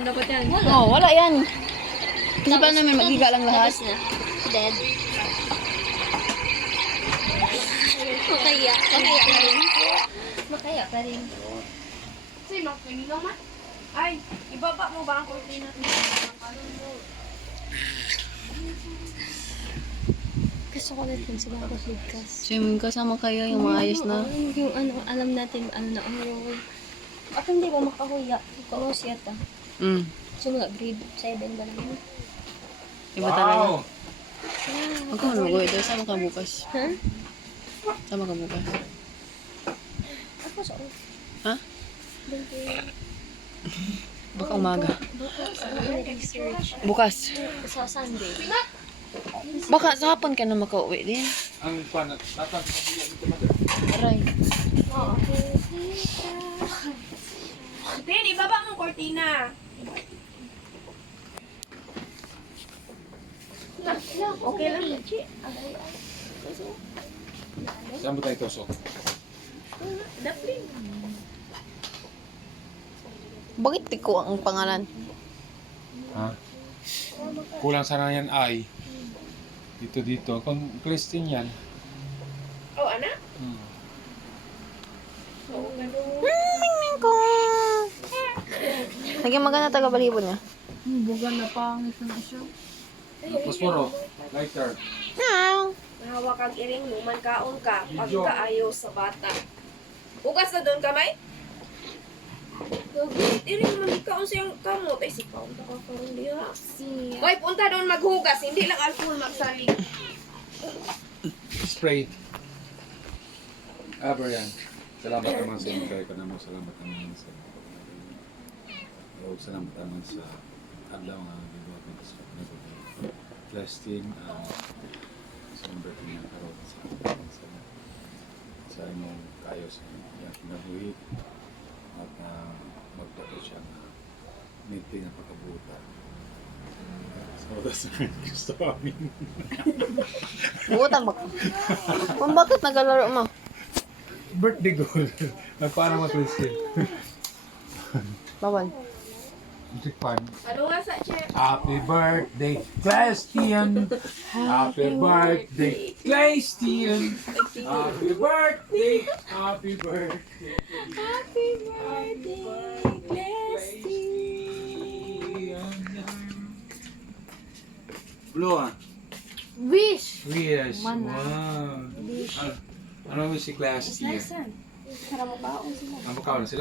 na dapat yan. Oo, wala yan. Kasi paano naman maghiga lang lahat? Tapos na. Dead. Makaya. Makaya ka rin. Makaya ka rin. Sino? Kanino man? Ay, ibaba mo ba ang kurtina? Gusto ko natin sila magligkas. Swimming kasama kayo yung maayos na. Yung ano, alam natin, ano na, ako hindi ba makahuya? Ikaw siya ta. So, mga grade 7 ba naman? Iba talaga. Huwag ka man mag-uwi doon. Sama ka bukas. Ha? Sama ka bukas. Ako sa Ha? Baka umaga. research Bukas. sa Sunday. Baka sa hapon ka na makauwi din. Ang pan, dapat dito mother. Aray. Oo. Tin, ibaba mo ang kurtina. Okay lang. Saan mo tayo tusok? Bakit tiko ang pangalan? Ha? Kulang sana yan ay. Dito. Kung Christian yan. Oh, anak? Naging maganda taga-balibon niya. Bugan na pangit na siya. Posporo. Lighter. Nahawa kang iring numan kaon ka pagkaayo sa bata. Bukas na doon kamay? Iring naman ikaon siyang kamot. Ay, si kaon ka karon diha. Hoy, punta doon maghugas. Hindi lang alcohol magsalig. Spray. Brian. Salamat naman sa inyo. Kaya ka naman. Salamat naman sa salamat naman sa adlaw nga gibuhat ng sa Palestine. Sa birthday niya karon sa imong kayo sa iyang kinabuhi at magpato siya na meeting ang pagkabuta. So, that's gusto amin. Buutan ba? Kung bakit nagalaro mo? Birthday goal. Nagpaano mga Christian? Bawal. Music fun. Ano nga sa check? Happy birthday, Christian! Happy birthday, Christian! Happy birthday! Happy birthday! Happy birthday, Christian! Blue ah. Wish! Yes. Wow. Ano mo si Class? Nasaan? Para mabaon sila. Ang bakaw na sila.